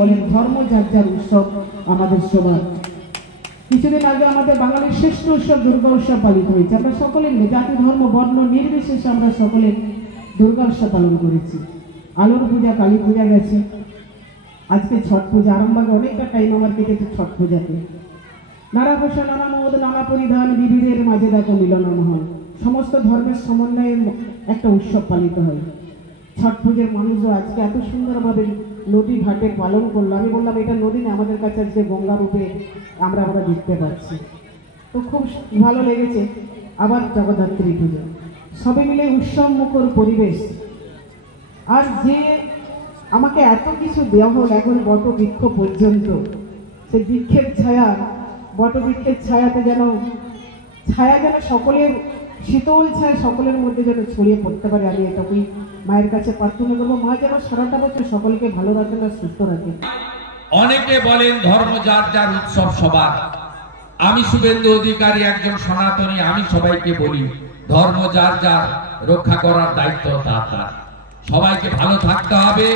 বলেন ধর্ম যার যার উৎসব আমাদের সবার। কিছুদিন আগে আমাদের বাঙালির শ্রেষ্ঠ উৎসব দুর্গা উৎসব পালিত হয়েছে। আমরা সকলে মিলে জাতি ধর্ম বর্ণ নির্বিশেষে আমরা সকলে দুর্গা উৎসব পালন করেছি। আলোর পূজা, কালী পূজা গেছে, আজকে ছট পূজা। আরামবাগে অনেকটা টাইম আমার কেটেছে ছট পূজাতে। নানা ভাষা, নানা মদ, নানা পরিধান, বিবিধের মাঝে দেখো মিলন মহল। সমস্ত ধর্মের সমন্বয়ে একটা উৎসব পালিত হয়। ছট পুজোর মানুষও আজকে এত সুন্দরভাবে নদী ঘাটে পালন করলো। আমি বললাম এটা নদী না, আমাদের কাছে আজকে গঙ্গা রূপে আমরা দেখতে পাচ্ছি। তো খুব ভালো লেগেছে। আবার জগদ্ধাত্রী পুজো, সবে মিলে উৎসব মুখর পরিবেশ। আর যে আমাকে এত কিছু দেওয়া হল এখন বট বৃক্ষ পর্যন্ত, সেই বৃক্ষের ছায়া, বট বৃক্ষের ছায়াতে যেন সকলের শীতল ছায়া সকলের মধ্যে যেন ছড়িয়ে পড়তে পারে। আমি এটুকুই মায়ের কাছে প্রার্থনা করবো, মা যেন সারাটা বছর সকলকে ভালো রাখেন আর সুস্থ রাখেন। অনেকে বলেন ধর্ম যার যার উৎসব সবার। আমি শুভেন্দু অধিকারী একজন সনাতনী, আমি সবাইকে বলি ধর্ম যার যার, রক্ষা করার দায়িত্ব তার। সবাইকে ভালো থাকতে হবে,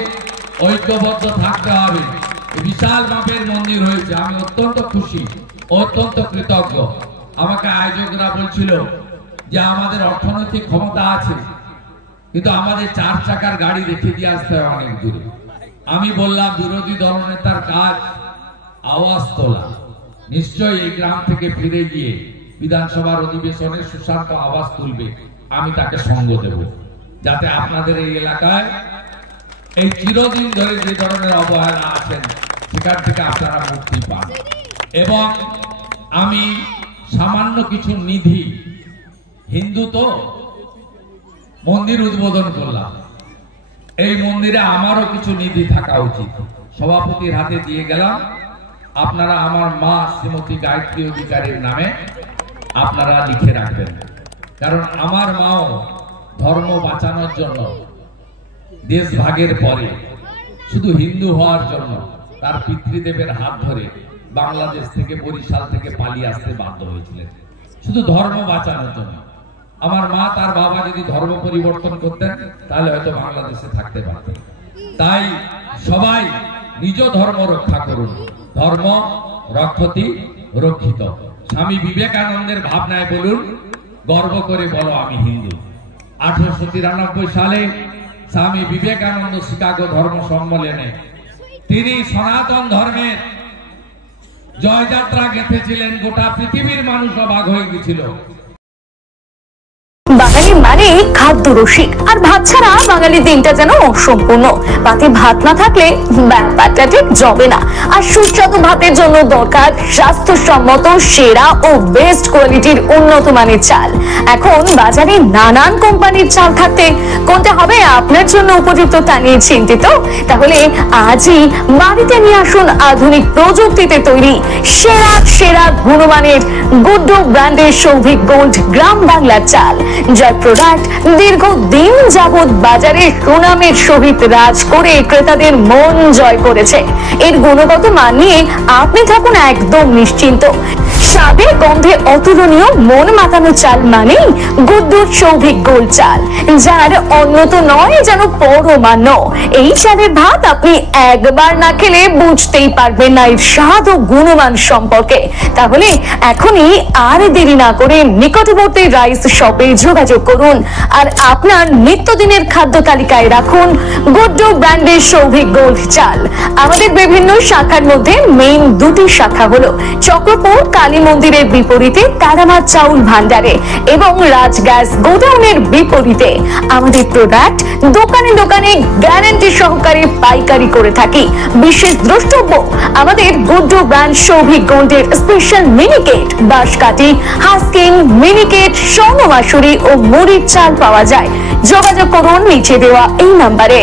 ঐক্যবদ্ধ থাকতে হবে। বিশাল মাপের মন্দির হয়েছে, আমি অত্যন্ত খুশি, অত্যন্ত কৃতজ্ঞ। আমাকে আয়োজকরা বলছিল যে আমাদের অর্থনৈতিক ক্ষমতা আছে, কিন্তু আমাদের 4 চাকার গাড়ি রেখে দিয়ে আসতে হয় অনেক দূরে। আমি বললাম বিরোধী দলনেতার কাজ আওয়াজ তোলা, নিশ্চয়ই এই গ্রাম থেকে ফিরে গিয়ে বিধানসভার অধিবেশনে সুশান্ত আওয়াজ তুলবে, আমি তাকে সঙ্গ দেব, যাতে আপনাদের এই এলাকায় এই চিরদিন ধরে যে ধরনের অবহেলা আছেন সেখান থেকে আপনারা মুক্তি পান। এবং আমি সামান্য কিছু নিধি, হিন্দু তো মন্দির উদ্বোধন করলাম, এই মন্দিরে আমারও কিছু নিধি থাকা উচিত, সভাপতির হাতে দিয়ে গেলাম। আপনারা আমার মা শ্রীমতী গায়ত্রী অধিকারীর নামে আপনারা লিখে রাখবেন, কারণ আমার মাও ধর্ম বাঁচানোর জন্য দেশ ভাগের পরে শুধু হিন্দু হওয়ার জন্য তার পিতৃদেবের হাত ধরে বাংলাদেশ থেকে, বরিশাল থেকে পালিয়ে আসতে বাধ্য হয়েছিলেন, শুধু ধর্ম বাঁচানোর জন্য। আমার মা তার বাবা যদি ধর্ম পরিবর্তন করতেন তাহলে হয়তো বাংলাদেশে থাকতে পারতেন। তাই সবাই নিজ ধর্ম রক্ষা করুন, ধর্ম রক্ষতি রক্ষিত। স্বামী বিবেকানন্দের ভাবনায় বলুন, গর্ব করে বলো আমি হিন্দু। 1893 সালে স্বামী বিবেকানন্দ শিকাগো ধর্ম সম্মেলনে তিনি সনাতন ধর্মের জয়যাত্রা গেঁথেছিলেন, গোটা পৃথিবীর মানুষ অবাক হয়ে গেছিল। বাঙালি মানে খাদ্য রসিক, আর ভাত ছাড়া বাঙালি দিনটা যেন অসম্পূর্ণ। পাতে ভাত না থাকলে ব্যাপারটা ঠিক জমে না। আর সুস্বাদু ভাতের জন্য দরকার স্বাস্থ্যসম্মত, সেরা ও বেস্ট কোয়ালিটির উন্নত মানের চাল। এখন বাজারে নানান কোম্পানির চাল থাকতে কোনটা হবে আপনার জন্য উপযুক্ত তা নিয়ে চিন্তিত? তাহলে আজই বাড়িতে নিয়ে আসুন আধুনিক প্রযুক্তিতে তৈরি সেরা গুণমানের গুড্ডু ব্র্যান্ডের সৌভিক গোল্ড গ্রাম বাংলার চাল, যার প্রোডাক্ট দীর্ঘদিন যাবৎ বাজারে সুনামের সহিত রাজ করে ক্রেতাদের মন জয় করেছে। এর গুণগত মান নিয়ে আপনি থাকুন একদম নিশ্চিন্ত। স্বাদে গন্ধে অতুলনীয়, মন মাতানো চাল মানেই গুড্ডুর সৌভিক গোল্ড চাল, যার অন্যত নয় যেন পরমান্ন। এই চালের ভাত আপনি একবার না খেলে বুঝতেই পারবেন না এর স্বাদ ও গুণমান সম্পর্কে। তাহলে এখনই আর দেরি না করে নিকটবর্তী রাইস শপে যোগাযোগ করুন আর আপনার নিত্যদিনের খাদ্য তালিকায় রাখুন গুড্ডু ব্র্যান্ডের সৌভিক গোল্ড চাল। আমাদের বিভিন্ন শাখার মধ্যে মেইন 2টি শাখা হলো চক্রপুর কালী মন্দিরের বিপরীতে তারামা চাউল ভান্ডারে এবং রাজ গ্যাস গোডাউনের বিপরীতে। আমাদের প্রোডাক্ট দোকানে দোকানে গ্যারান্টি সহকারে পাইকারি করে থাকি। বিশেষ দ্রষ্টব্য, আমাদের গুড্ডু ব্র্যান্ড সৌভিক গোল্ডের স্পেশাল মিনিকেট, বাঁশকাঠি, হাস্কিং, মিনিকেট, স্বর্ণ মাসুরি ও মুড়ির চাল পাওয়া যায়। যোগাযোগ করুন নিচে দেওয়া এই নাম্বারে।